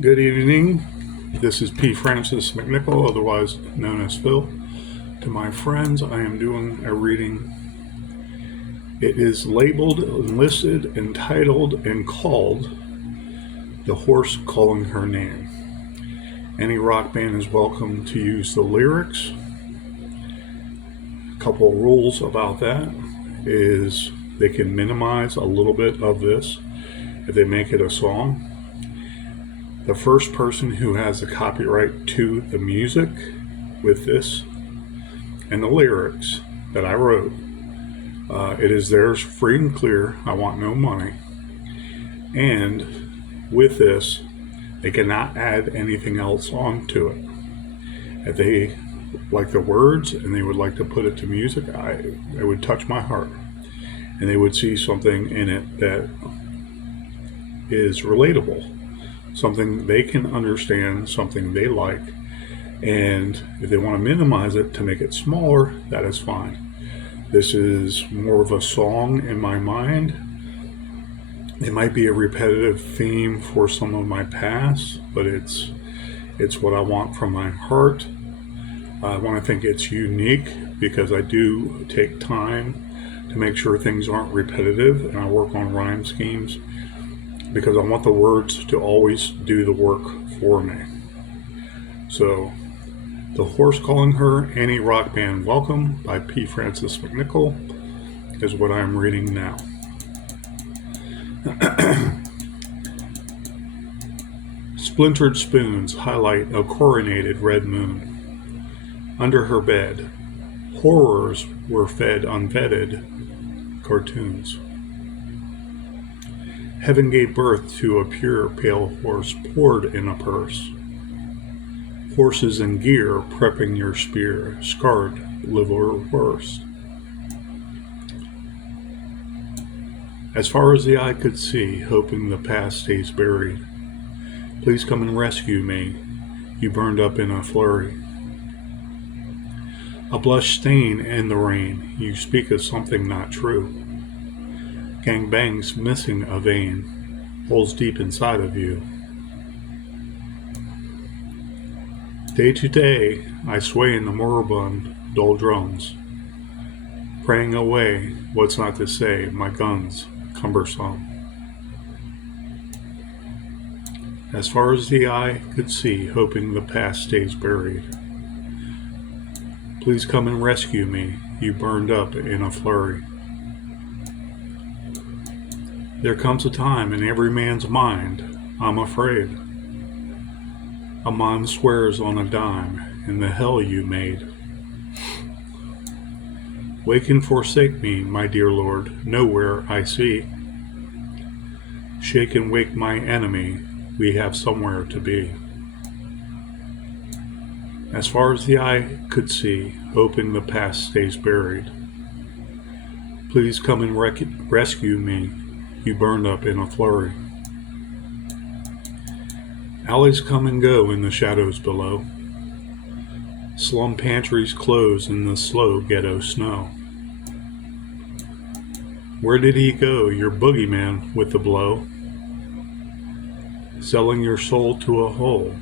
Good evening. This is P. Francis McNichol, otherwise known as Phil. To my friends, I am doing a reading. It is labeled, enlisted, entitled, and called The Horse Calling Her Name. Any rock band is welcome to use the lyrics. A couple rules about that is they can minimize a little bit of this if they make it a song. The first person who has the copyright to the music with this and the lyrics that I wrote, it is theirs free and clear. I want no money. And with this, they cannot add anything else onto it. If they like the words and they would like to put it to music, it would touch my heart. And they would see something in it that is relatable. Something they can understand, something they like, and if they want to minimize it to make it smaller, that is fine. This is more of a song in my mind. It might be a repetitive theme for some of my past, but it's what I want from my heart. I want to think it's unique because I do take time to make sure things aren't repetitive, and I work on rhyme schemes because I want the words to always do the work for me. So, The Horse Calling Her, Any Rock Band Welcome by P. Francis McNichol is what I'm reading now. Splintered spoons highlight a coroneted red moon. Under her bed, horrors were fed unvetted cartoons. Heaven gave birth to a pure pale horse poured in a purse. Horses in gear prepping your spear, scarred liverwurst. As far as the eye could see, hoping the past stays buried. Please come and rescue me, you burned up in a flurry. A blush stain in the rain, you speak of something not true. Gangbangs missing a vein, holes deep inside of you. Day to day, I sway in the moribund doldrums, praying away what's not to say, my guns, cumbersome. As far as the eye could see, hoping the past stays buried. Please come and rescue me, you burned up in a flurry. There comes a time in every man's mind, I'm afraid. A mime swears on a dime in the hell you made. Wake and forsake me, my dear Lord, nowhere I see. Shake and wake my enemy, we have somewhere to be. As far as the eye could see, hoping the past stays buried. Please come and rescue me, you burned up in a flurry. Alleys come and go in the shadows below. Slum pantries close in the slow ghetto snow. Where did he go, your boogeyman with the blow? Selling your soul to a hole,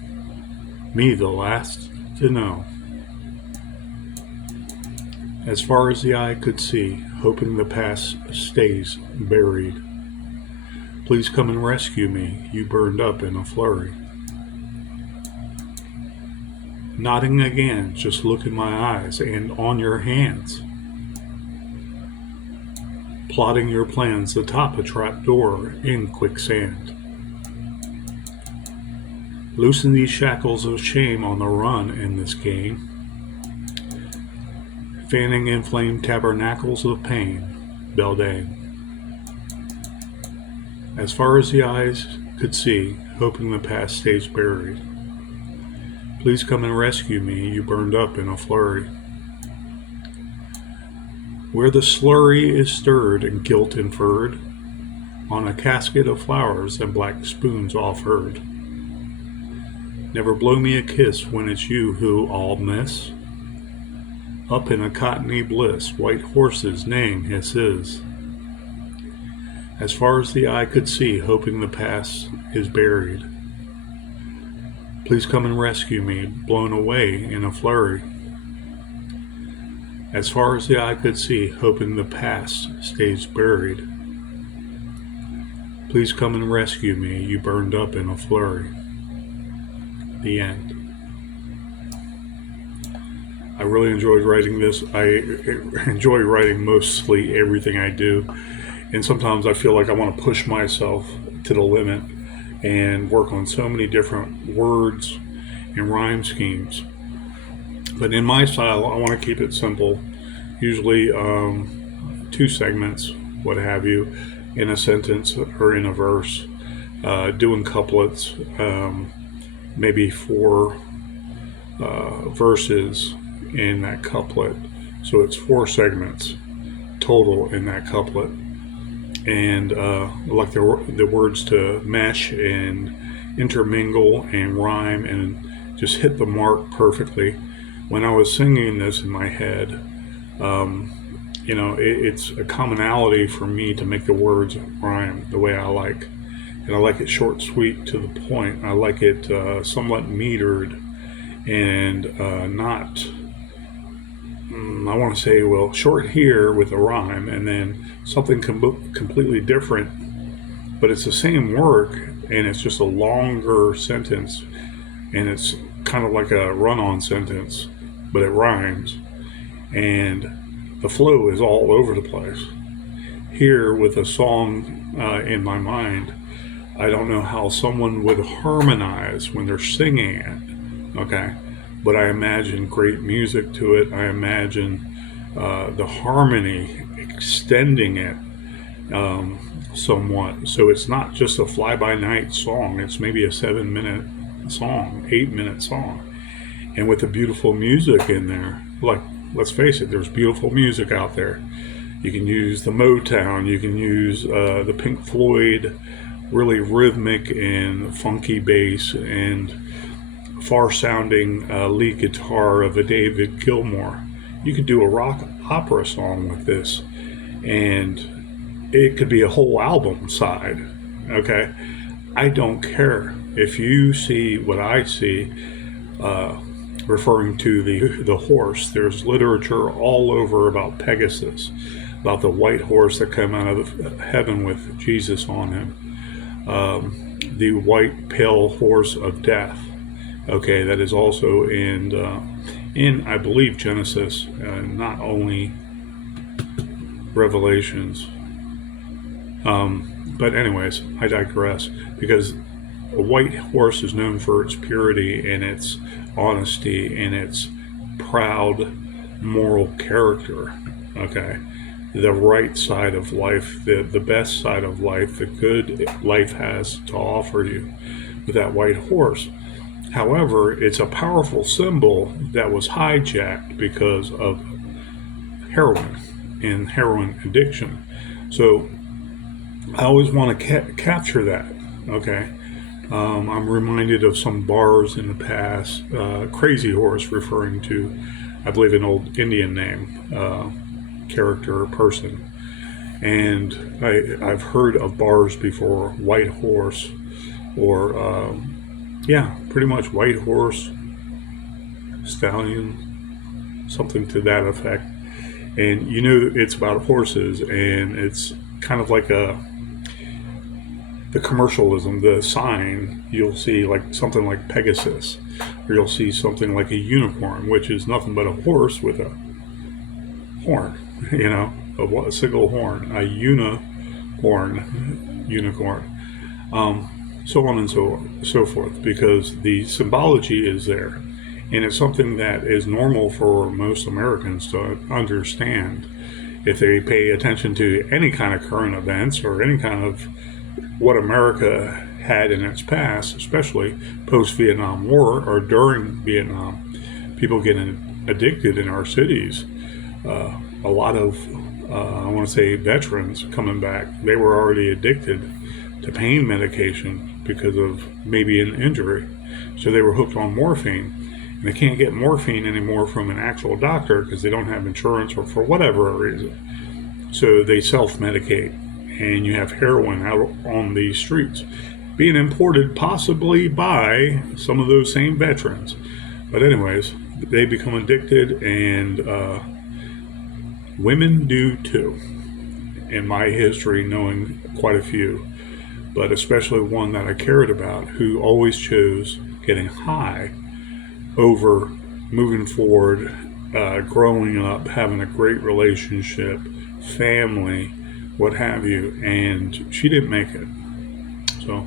me the last to know. As far as the eye could see, hoping the past stays buried. Please come and rescue me, you burned up in a flurry. Nodding again, just look in my eyes and on your hands. Plotting your plans atop a trap door in quicksand. Loosen these shackles of shame on the run in this game. Fanning inflamed tabernacles of pain, beldame. As far as the eyes could see, hoping the past stays buried. Please come and rescue me, you burned up in a flurry. Where the slurry is stirred and guilt inferred, on a casket of flowers and black spoons offered. Never blow me a kiss when it's you who I'll miss. Up in a cottony bliss, white horses neighing hisses. As far as the eye could see, hoping the past is buried. Please come and rescue me, blown away in a flurry. As far as the eye could see, hope in the past stays buried. Please come and rescue me, you burned up in a flurry. The end. I really enjoyed writing this. I enjoy writing mostly everything I do. And sometimes I feel like I want to push myself to the limit and work on so many different words and rhyme schemes. But in my style, I want to keep it simple. Usually 2 segments, what have you, in a sentence or in a verse, doing couplets, maybe 4 verses in that couplet. So it's 4 segments total in that couplet. And I like the words to mesh and intermingle and rhyme and just hit the mark perfectly. When I was singing this in my head, it's a commonality for me to make the words rhyme the way I like. And I like it short, sweet, to the point. I like it somewhat metered and not, I want to say, well, short here with a rhyme and then something completely different, but it's the same work and it's just a longer sentence and it's kind of like a run-on sentence, but it rhymes and the flow is all over the place. Here with a song in my mind, I don't know how someone would harmonize when they're singing it, okay? But I imagine great music to it. I imagine the harmony extending it somewhat. So it's not just a fly-by-night song. It's maybe a 7-minute song, 8-minute song. And with the beautiful music in there, like, let's face it, there's beautiful music out there. You can use the Motown, you can use the Pink Floyd, really rhythmic and funky bass and far-sounding lead guitar of a David Gilmour. You could do a rock opera song with this, and it could be a whole album side, okay? I don't care. If you see what I see, referring to the horse, there's literature all over about Pegasus, about the white horse that came out of heaven with Jesus on him, the white pale horse of death. Okay, that is also in I believe Genesis, not only Revelations. But anyways, I digress, because a white horse is known for its purity and its honesty and its proud moral character. Okay, the right side of life, the best side of life, the good life has to offer you with that white horse. However, it's a powerful symbol that was hijacked because of heroin and heroin addiction. So I always want to capture that, okay? I'm reminded of some bars in the past, Crazy Horse, referring to, I believe, an old Indian name, character or person. And I've heard of bars before, White Horse, or pretty much White Horse, Stallion, something to that effect. And it's about horses, and it's kind of like the commercialism, the sign, you'll see like something like Pegasus, or you'll see something like a unicorn, which is nothing but a horse with a horn, a single horn, a unicorn, so on and so forth, because the symbology is there, and it's something that is normal for most Americans to understand if they pay attention to any kind of current events or any kind of what America had in its past, especially post-Vietnam War or during Vietnam. People getting addicted in our cities. A lot of, I want to say, veterans coming back, they were already addicted to pain medication because of maybe an injury. So they were hooked on morphine. And they can't get morphine anymore from an actual doctor because they don't have insurance or for whatever reason. So they self-medicate. And you have heroin out on the streets. being imported possibly by some of those same veterans. But anyways, they become addicted, and women do too. In my history, knowing quite a few, but especially one that I cared about, who always chose getting high over moving forward, growing up, having a great relationship, family, what have you, and she didn't make it. So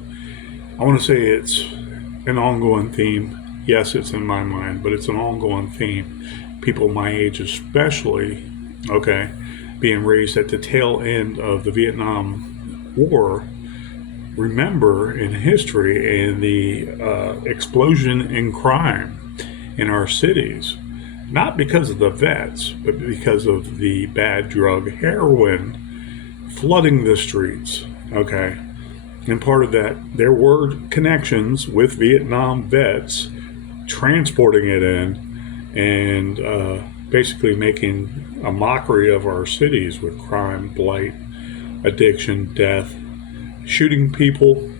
I want to say it's an ongoing theme. Yes, it's in my mind, but it's an ongoing theme. People my age especially, okay, being raised at the tail end of the Vietnam War, remember in history and the explosion in crime in our cities, not because of the vets, but because of the bad drug heroin flooding the streets, okay? And part of that, there were connections with Vietnam vets transporting it in and basically making a mockery of our cities with crime, blight, addiction, death, shooting people,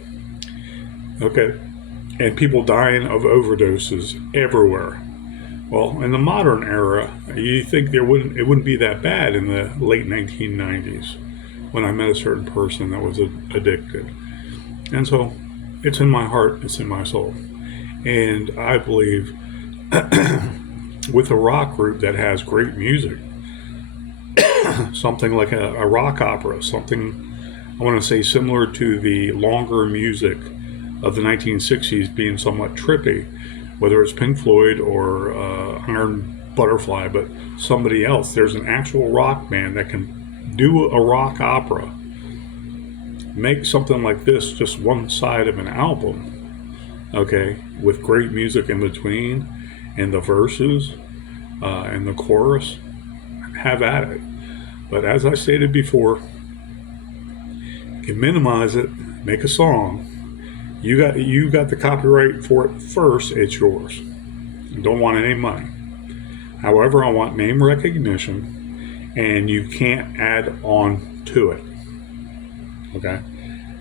okay, and people dying of overdoses everywhere. Well, in the modern era, you think it wouldn't be that bad in the late 1990s when I met a certain person that was addicted. And so it's in my heart, it's in my soul. And I believe with a rock group that has great music, something like a rock opera, something I want to say similar to the longer music of the 1960s being somewhat trippy, whether it's Pink Floyd or Iron Butterfly, but somebody else. There's an actual rock band that can do a rock opera, make something like this just one side of an album, okay, with great music in between and the verses and the chorus. Have at it. But as I stated before, you can minimize it, make a song. You got the copyright for it first, it's yours. I don't want any money. However, I want name recognition, and you can't add on to it. Okay?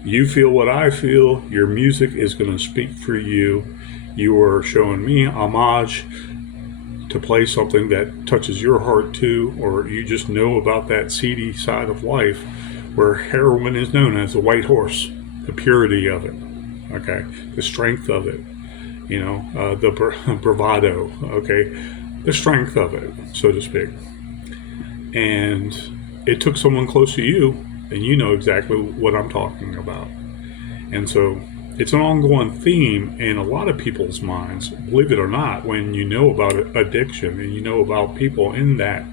You feel what I feel. Your music is going to speak for you. You are showing me homage to play something that touches your heart too, or you just know about that seedy side of life where heroin is known as the white horse, the purity of it, okay, the strength of it, you know, the bravado, okay, the strength of it, so to speak. And it took someone close to you, and you know exactly what I'm talking about. And so it's an ongoing theme in a lot of people's minds, believe it or not, when you know about addiction and you know about people in that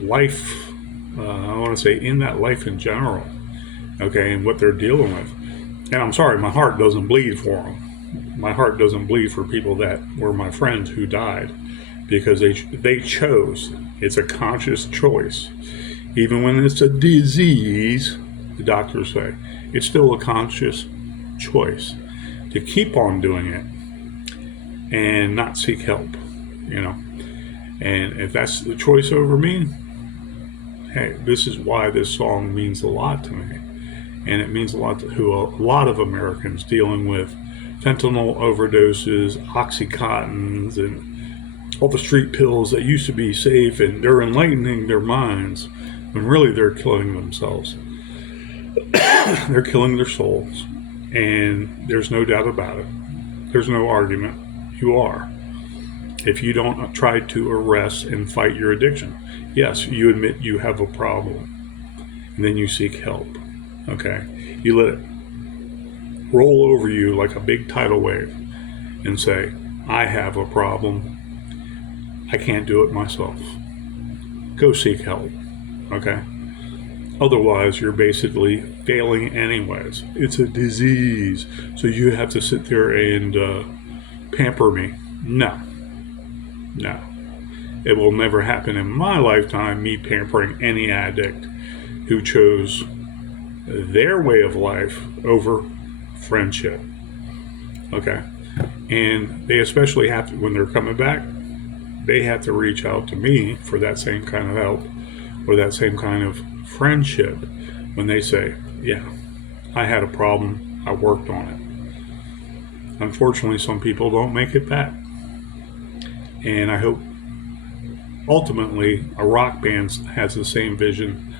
life, I want to say in that life in general, okay, and what they're dealing with. And I'm sorry, my heart doesn't bleed for them. My heart doesn't bleed for people that were my friends who died because they chose. It's a conscious choice. Even when it's a disease, the doctors say, it's still a conscious choice to keep on doing it and not seek help, you know. And if that's the choice over me, hey, this is why this song means a lot to me. And it means a lot to a lot of Americans dealing with fentanyl overdoses, Oxycontins, and all the street pills that used to be safe, and they're enlightening their minds when really they're killing themselves. They're killing their souls, and there's no doubt about it. There's no argument. You are. If you don't try to arrest and fight your addiction, yes, you admit you have a problem, and then you seek help. Okay, you let it roll over you like a big tidal wave, and say, "I have a problem. I can't do it myself." Go seek help. Okay. Otherwise, you're basically failing anyways. It's a disease, so you have to sit there and pamper me. No. It will never happen in my lifetime, me pampering any addict who chose their way of life over friendship. Okay? And they especially have to, when they're coming back, they have to reach out to me for that same kind of help or that same kind of friendship when they say, yeah, I had a problem. I worked on it. Unfortunately, some people don't make it back. And I hope ultimately a rock band has the same vision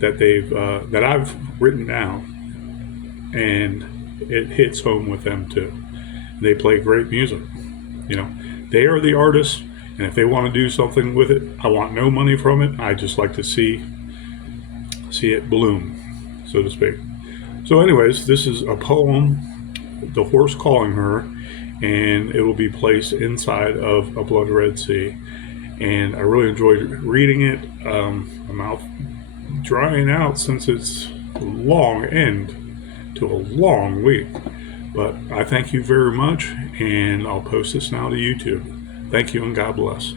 that I've written down, and it hits home with them too. They play great music. You know, they are the artists, and if they want to do something with it, I want no money from it. I just like to see it bloom, so to speak. So anyways, this is a poem, The Horse Calling Her, and it will be placed inside of a blood red sea. And I really enjoyed reading it. My mouth drying out since it's a long end to a long week. But I thank you very much, and I'll post this now to YouTube. Thank you, and God bless.